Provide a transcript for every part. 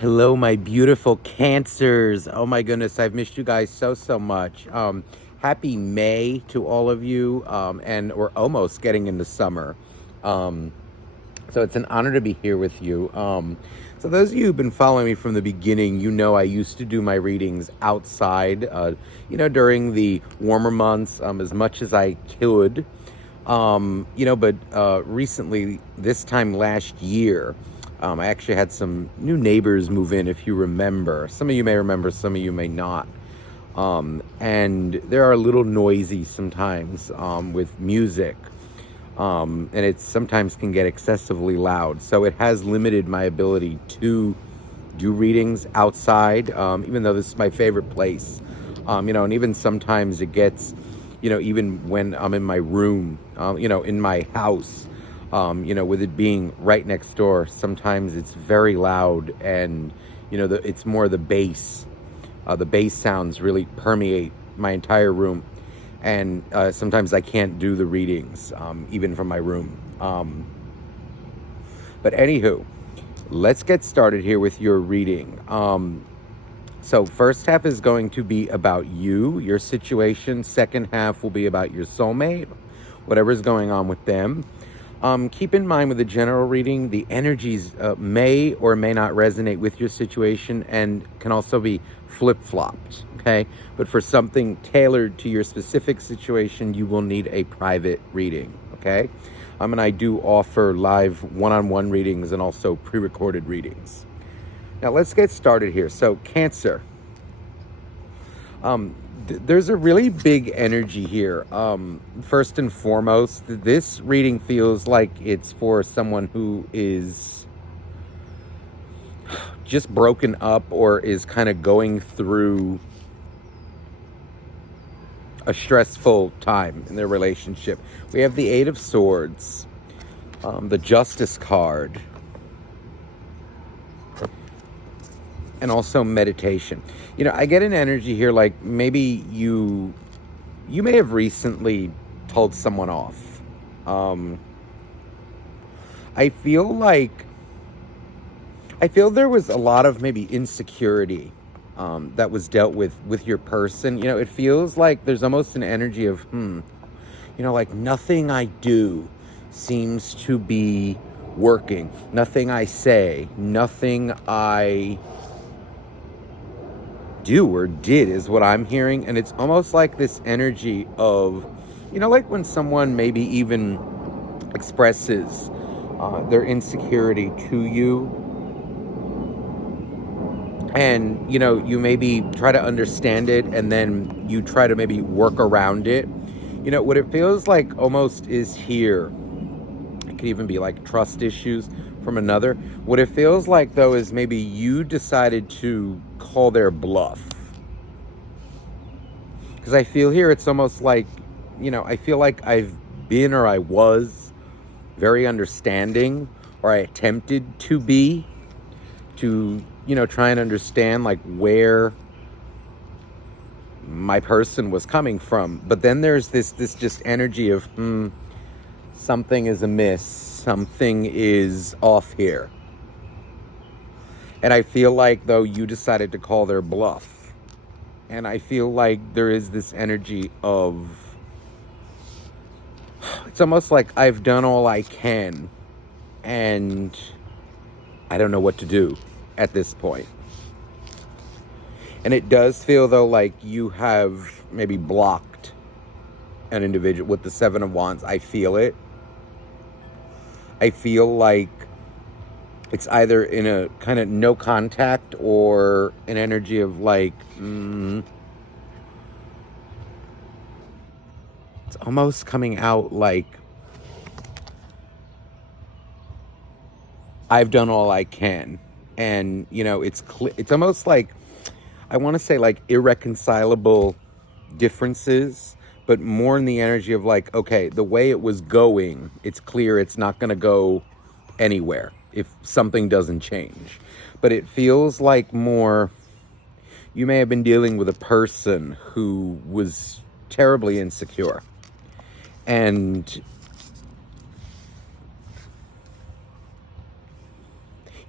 Hello, my beautiful Cancers. Oh my goodness, I've missed you guys so much. Happy May to all of you, and we're almost getting into summer. Um, so it's an honor to be here with you. So those of you who've been following me from the beginning, you know I used to do my readings outside, during the warmer months, as much as I could. But recently, this time last year, I actually had some new neighbors move in, if you remember. Some of you may remember, some of you may not. And they are a little noisy sometimes with music. And it sometimes can get excessively loud. So it has limited my ability to do readings outside, even though this is my favorite place. And even sometimes it gets, even when I'm in my room, in my house, with it being right next door, sometimes it's very loud and, it's more the bass. The bass sounds really permeate my entire room. And sometimes I can't do the readings, even from my room. But anywho, let's get started here with your reading. So first half is going to be about you, your situation. Second half will be about your soulmate, whatever's going on with them. Keep in mind with the general reading, the energies may or may not resonate with your situation and can also be flip-flopped, okay? But for something tailored to your specific situation, you will need a private reading, okay? And I do offer live one-on-one readings and also pre-recorded readings. Now let's get started here. So Cancer, there's a really big energy here. First and foremost, this reading feels like it's for someone who is just broken up or is kind of going through a stressful time in their relationship. We have the Eight of Swords, the Justice card, and also meditation. I get an energy here like maybe you may have recently told someone off. I feel there was a lot of maybe insecurity that was dealt with your person. It feels like there's almost an energy of like nothing I do seems to be working. Nothing I say, nothing I do or did is what I'm hearing. And it's almost like this energy of, like when someone maybe even expresses their insecurity to you, and you maybe try to understand it and then you try to maybe work around it. What it feels like almost is here. It could even be like trust issues from another. What it feels like though is maybe you decided to call their bluff. Because I feel here it's almost like, I feel like I've been or I was very understanding, or I attempted to be, to, try and understand like where my person was coming from. But then there's this just energy of, something is amiss, something is off here. And I feel like though you decided to call their bluff. And I feel like there is this energy of, it's almost like I've done all I can and I don't know what to do at this point. And it does feel though like you have maybe blocked an individual with the Seven of Wands. I feel it. I feel like it's either in a kind of no contact or an energy of like, it's almost coming out like I've done all I can. And, it's almost like, I want to say like irreconcilable differences, but more in the energy of like, okay, the way it was going, it's clear it's not going to go anywhere if something doesn't change. But it feels like more, you may have been dealing with a person who was terribly insecure. And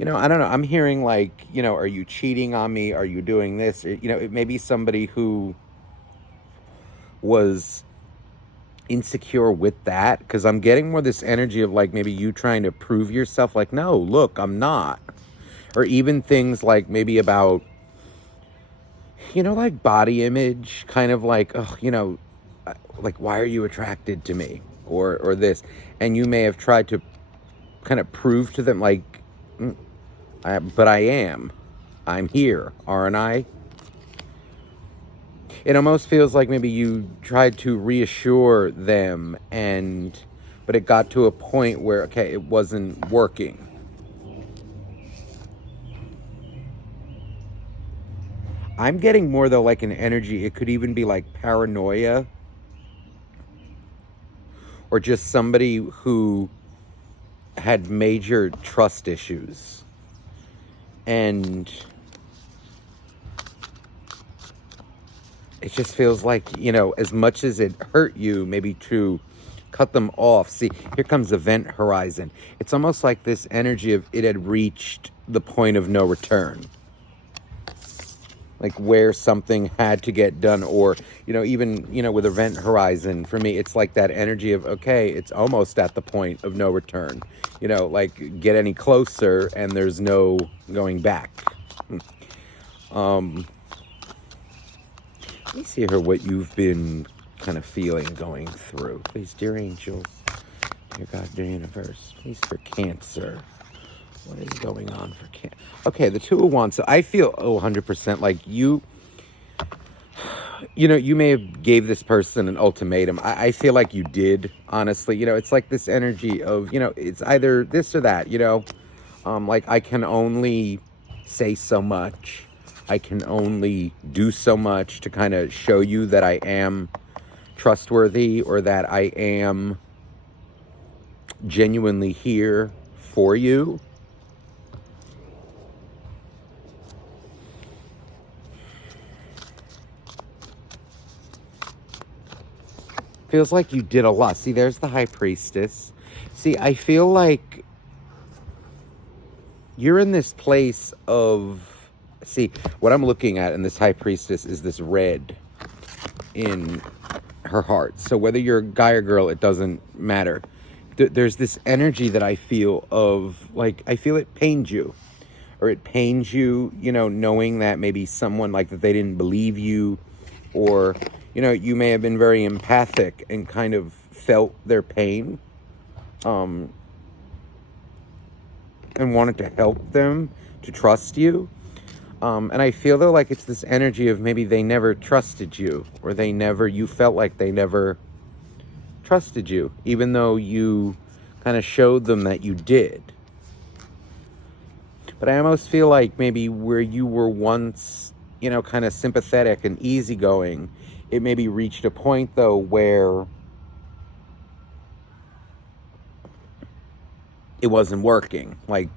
I don't know. I'm hearing like, are you cheating on me? Are you doing this? It may be somebody who was insecure with that, because I'm getting more this energy of like maybe you trying to prove yourself, like, no, look, I'm not. Or even things like maybe about, like body image, kind of like, oh, like, why are you attracted to me? Or this. And you may have tried to kind of prove to them, like, "Mm, but I am. I'm here, aren't I?" It almost feels like maybe you tried to reassure them, but it got to a point where, okay, it wasn't working. I'm getting more, though, like an energy. It could even be like paranoia, or just somebody who had major trust issues. And it just feels like, as much as it hurt you, maybe to cut them off. See, here comes Event Horizon. It's almost like this energy of it had reached the point of no return. Like where something had to get done, or, even, with Event Horizon, for me, it's like that energy of, okay, it's almost at the point of no return. Like get any closer and there's no going back. Let me see here what you've been kind of feeling, going through. Please, dear angels, dear God, dear universe, please, for Cancer. What is going on for Cancer? Okay, the Two of Wands. So I feel 100% like you may have gave this person an ultimatum. I feel like you did, honestly. It's like this energy of, it's either this or that, like I can only say so much. I can only do so much to kind of show you that I am trustworthy, or that I am genuinely here for you. Feels like you did a lot. See, there's the High Priestess. See, I feel like you're in this place of, see, what I'm looking at in this High Priestess is this red in her heart. So whether you're a guy or girl, it doesn't matter. There's this energy that I feel of, like, I feel it pains you. Or it pains you, knowing that maybe someone, like, that they didn't believe you. Or, you may have been very empathic and kind of felt their pain. And wanted to help them to trust you. And I feel, though, like it's this energy of maybe they never trusted you, or you felt like they never trusted you, even though you kind of showed them that you did. But I almost feel like maybe where you were once, kind of sympathetic and easygoing, it maybe reached a point, though, where it wasn't working. Like,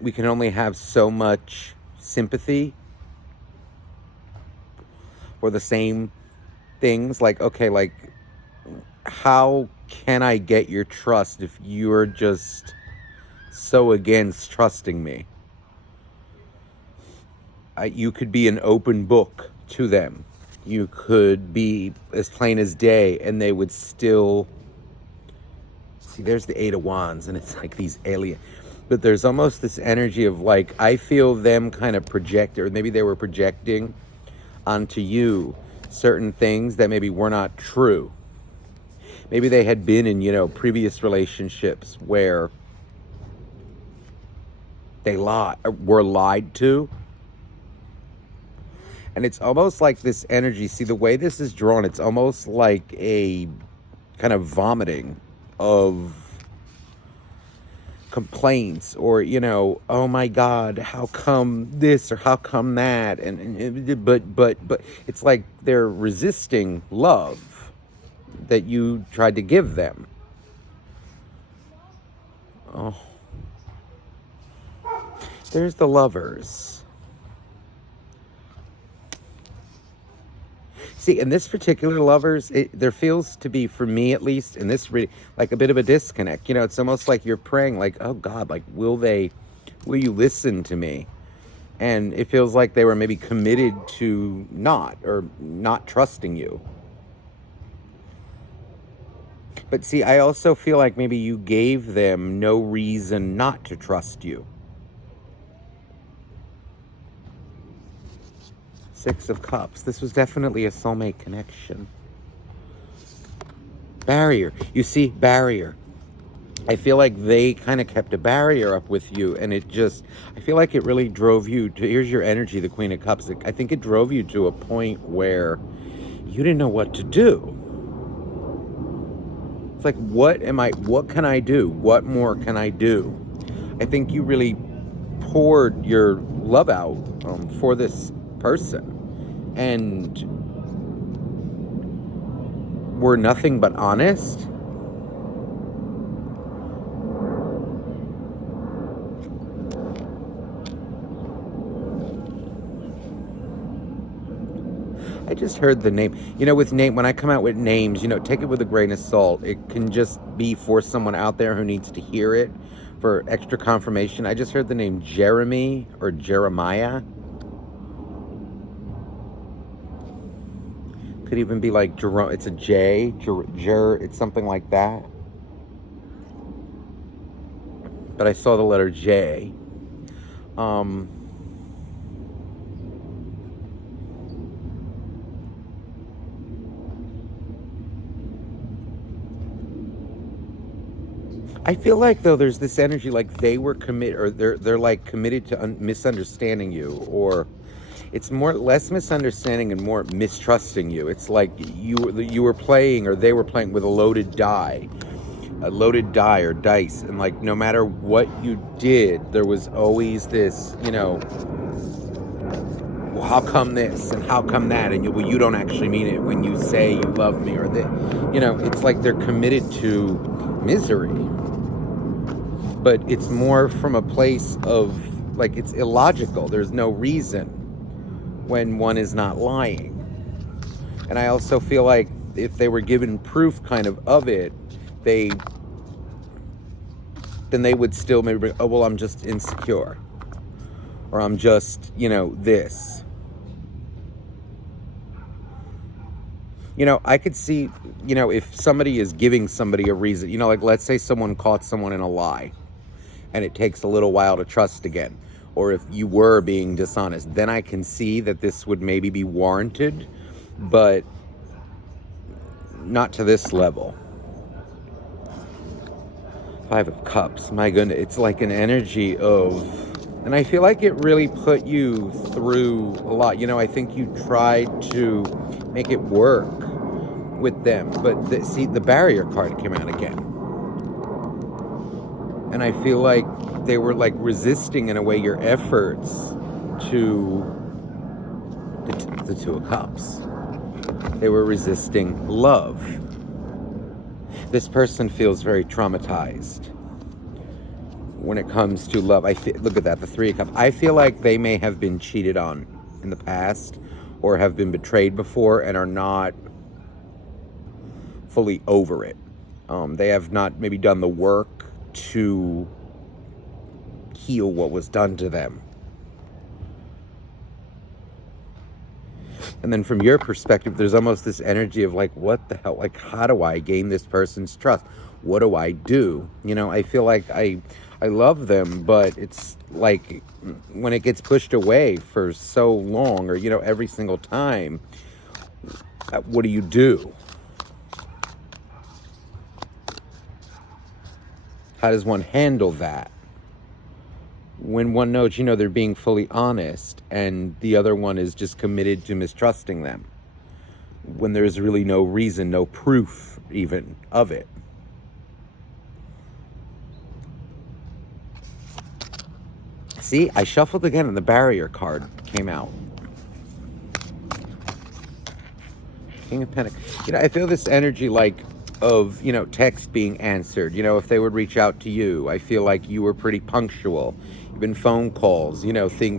we can only have so much sympathy for the same things. Like, okay, like, how can I get your trust if you're just so against trusting me? You could be an open book to them. You could be as plain as day, and they would still... See, there's the Eight of Wands, and it's like these alien... But there's almost this energy of, like, I feel them kind of project, or maybe they were projecting onto you certain things that maybe were not true. Maybe they had been in, previous relationships where they were lied to. And it's almost like this energy, see, the way this is drawn, it's almost like a kind of vomiting of complaints, or, oh my God, how come this, or how come that? But it's like they're resisting love that you tried to give them. Oh. There's the Lovers. See, in this particular Lovers, there feels to be, for me at least, in this like a bit of a disconnect. It's almost like you're praying, like, oh God, like, will they Will you listen to me? And it feels like they were maybe committed to not trusting you. But see, I also feel like maybe you gave them no reason not to trust you. Six of Cups. This was definitely a soulmate connection. Barrier. You see, barrier. I feel like they kind of kept a barrier up with you, and I feel like it really drove you to, here's your energy, the Queen of Cups. I think it drove you to a point where you didn't know what to do. It's like, what can I do? What more can I do? I think you really poured your love out for this person, and were nothing but honest. I just heard the name. With name, when I come out with names, take it with a grain of salt. It can just be for someone out there who needs to hear it for extra confirmation. I just heard the name Jeremy or Jeremiah. Could even be like Jerome. It's a J. It's something like that. But I saw the letter J. I feel like, though, there's this energy like they were committed, or they're like committed to misunderstanding you, or it's less misunderstanding and more mistrusting you. It's like you were playing, or they were playing with a loaded die or dice, and like no matter what you did, there was always this, well, how come this and how come that, and you don't actually mean it when you say you love me, or it's like they're committed to misery. But it's more from a place of, like, it's illogical. There's no reason when one is not lying. And I also feel like if they were given proof kind of it, then they would still maybe bring, oh, well, I'm just insecure. Or I'm just, this. I could see, if somebody is giving somebody a reason, like let's say someone caught someone in a lie, and it takes a little while to trust again. Or if you were being dishonest, then I can see that this would maybe be warranted, but not to this level. Five of Cups, my goodness, it's like an energy of, and I feel like it really put you through a lot. I think you tried to make it work with them, but the barrier card came out again. And I feel like they were like resisting in a way your efforts to the Two of Cups. They were resisting love. This person feels very traumatized when it comes to love. Look at that, the Three of Cups. I feel like they may have been cheated on in the past, or have been betrayed before and are not fully over it. They have not maybe done the work to heal what was done to them. And then from your perspective, there's almost this energy of like, what the hell? Like, how do I gain this person's trust? What do I do? I feel like I love them, but it's like when it gets pushed away for so long, or, every single time, what do you do? How does one handle that? When one knows, they're being fully honest, and the other one is just committed to mistrusting them, when there's really no reason, no proof even of it. See, I shuffled again and the barrier card came out. King of Pentacles. I feel this energy like of, text being answered. If they would reach out to you, I feel like you were pretty punctual. Even phone calls,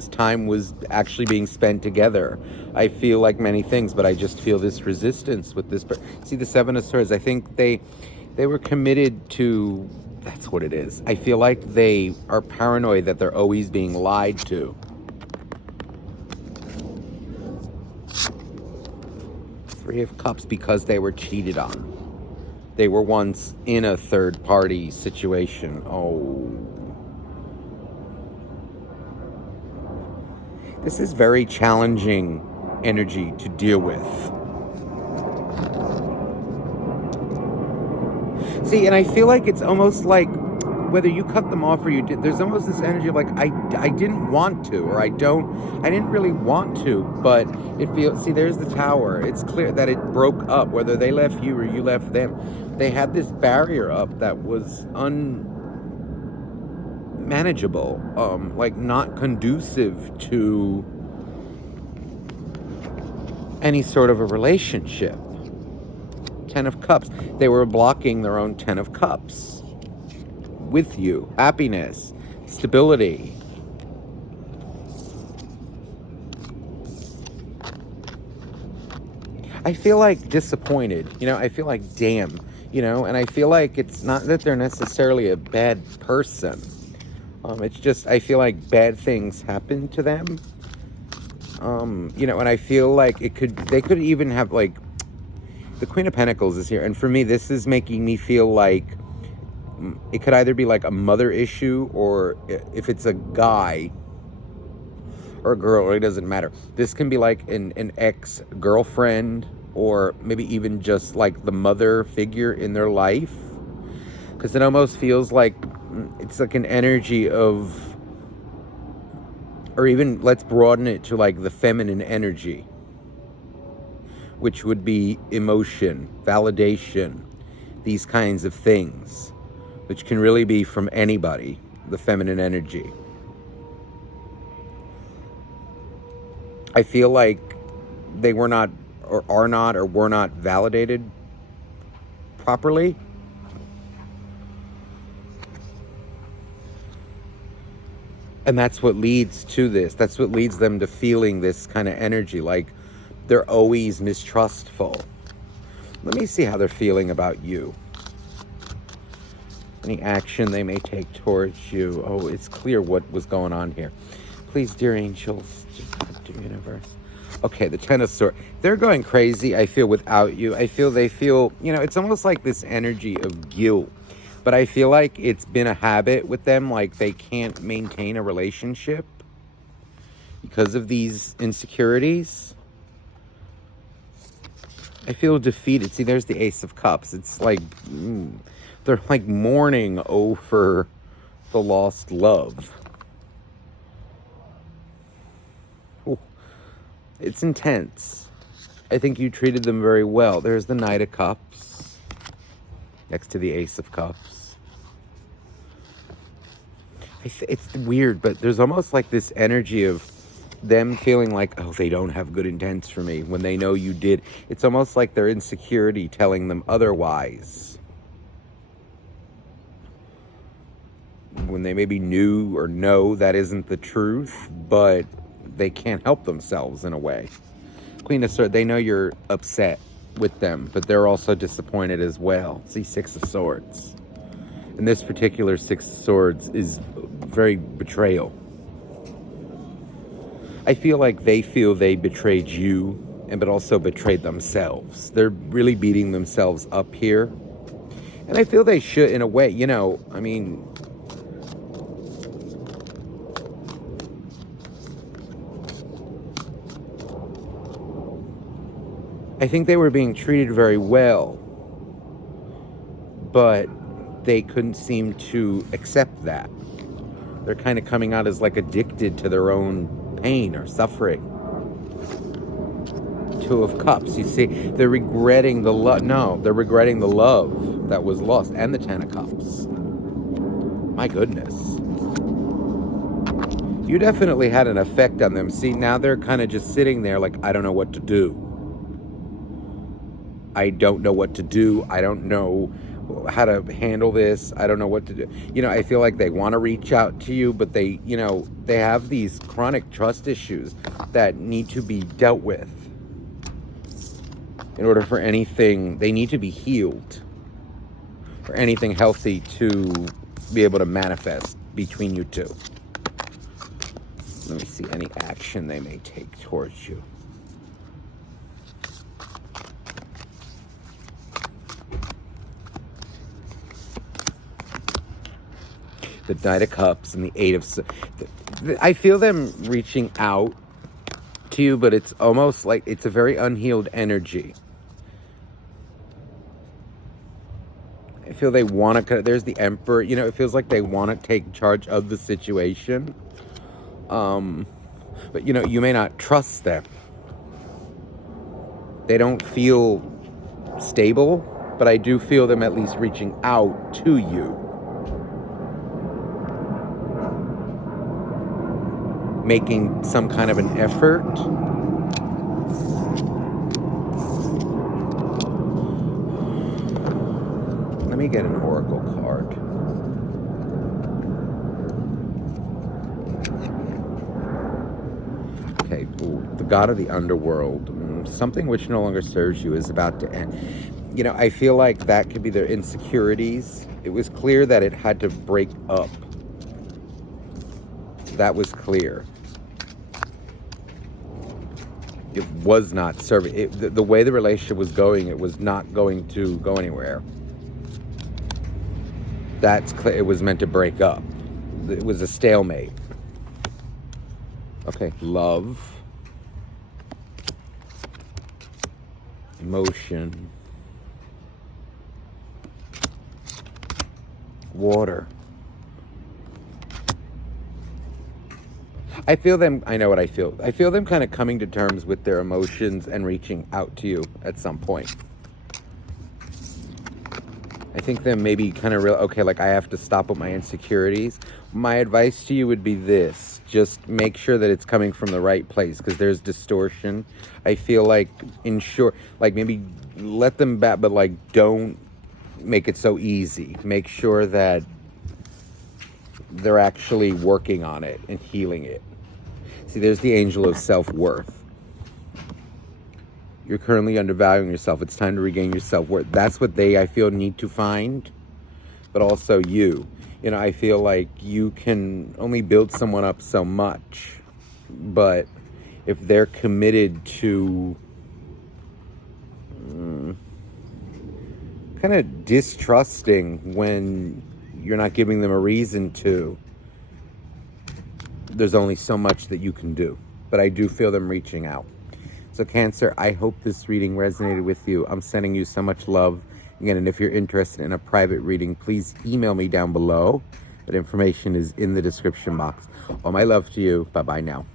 time was actually being spent together. I feel like many things, but I just feel this resistance with this. See, the Seven of Swords, I think they were committed to That's what it is. I feel like they are paranoid that they're always being lied to. Three of Cups because they were cheated on. They were once in a third party situation. Oh. This is very challenging energy to deal with. See, and I feel like it's almost like whether you cut them off or you did, there's almost this energy of like, I didn't want to, or I didn't really want to, but it feels, see, there's the Tower. It's clear that it broke up, whether they left you or you left them. They had this barrier up that was unmanageable, like not conducive to any sort of a relationship. Ten of Cups. They were blocking their own Ten of Cups with you. Happiness, stability. I feel like disappointed, I feel like damn, and I feel like it's not that they're necessarily a bad person. It's just, I feel like bad things happen to them. And I feel like they could even have like, the Queen of Pentacles is here. And for me, this is making me feel like it could either be like a mother issue, or if it's a guy or a girl, it doesn't matter. This can be like an ex-girlfriend, or maybe even just like the mother figure in their life. Because it almost feels like it's like an energy of, or even let's broaden it to like the feminine energy, which would be emotion, validation, these kinds of things, which can really be from anybody, the feminine energy. I feel like they were not, or are not, or were not validated properly. And that's what leads to this. That's what leads them to feeling this kind of energy, like they're always mistrustful. Let me see how they're feeling about you. Any action they may take towards you. Oh, it's clear what was going on here. Please, dear angels, dear universe. Okay, the Ten of Swords. They're going crazy, I feel, without you. I feel they feel, it's almost like this energy of guilt. But I feel like it's been a habit with them, like they can't maintain a relationship because of these insecurities. I feel defeated. See, there's the Ace of Cups. It's like, they're like mourning over the lost love. Ooh. It's intense. I think you treated them very well. There's the Knight of Cups next to the Ace of Cups. It's weird, but there's almost like this energy of them feeling like, oh, they don't have good intents for me, when they know you did. It's almost like their insecurity telling them otherwise, when they maybe knew or know that isn't the truth, but they can't help themselves in a way. Queen of Swords, they know you're upset with them, but they're also disappointed as well. See, Six of Swords. And this particular Six of Swords is very betrayal. I feel like they feel they betrayed you, but also betrayed themselves. They're really beating themselves up here. And I feel they should, in a way, I mean, I think they were being treated very well, but they couldn't seem to accept that. They're kind of coming out as like addicted to their own pain or suffering. Two of Cups, you see, they're regretting the love. No, they're regretting the love that was lost. And the Ten of Cups. My goodness. You definitely had an effect on them. See, now they're kind of just sitting there like, I don't know what to do. I don't know what to do. I don't know how to handle this. I don't know what to do. I feel like they want to reach out to you, but they have these chronic trust issues that need to be dealt with. In order for anything, they need to be healed. or anything healthy to be able to manifest between you two. Let me see any action they may take towards you. The Knight of Cups and the Eight of... I feel them reaching out to you, but it's almost like it's a very unhealed energy. I feel they want to... There's the Emperor. You know, it feels like they want to take charge of the situation. But, you know, you may not trust them. They don't feel stable, but I do feel them at least reaching out to you. Making some kind of an effort. Let me get an oracle card. Okay, ooh, the god of the underworld. Something which no longer serves you is about to end. You know, I feel like that could be their insecurities. It was clear that it had to break up. That was clear. It was not serving. The way the relationship was going, it was not going to go anywhere. That's clear. It was meant to break up. It was a stalemate. Okay, love. Emotion. Water. I feel them, I know what I feel. I feel them kind of coming to terms with their emotions and reaching out to you at some point. I think them maybe kind of okay, like I have to stop with my insecurities. My advice to you would be this. Just make sure that it's coming from the right place, because there's distortion. I feel like like maybe let them back, but like don't make it so easy. Make sure that they're actually working on it and healing it. See, there's the angel of self-worth. You're currently undervaluing yourself. It's time to regain your self-worth. That's what they, I feel, need to find. But also you. You know, I feel like you can only build someone up so much. But if they're committed to kind of distrusting when you're not giving them a reason to, there's only so much that you can do. But I do feel them reaching out. So Cancer, I hope this reading resonated with you. I'm sending you so much love. Again, and if you're interested in a private reading, please email me down below. That information is in the description box. All my love to you. Bye-bye now.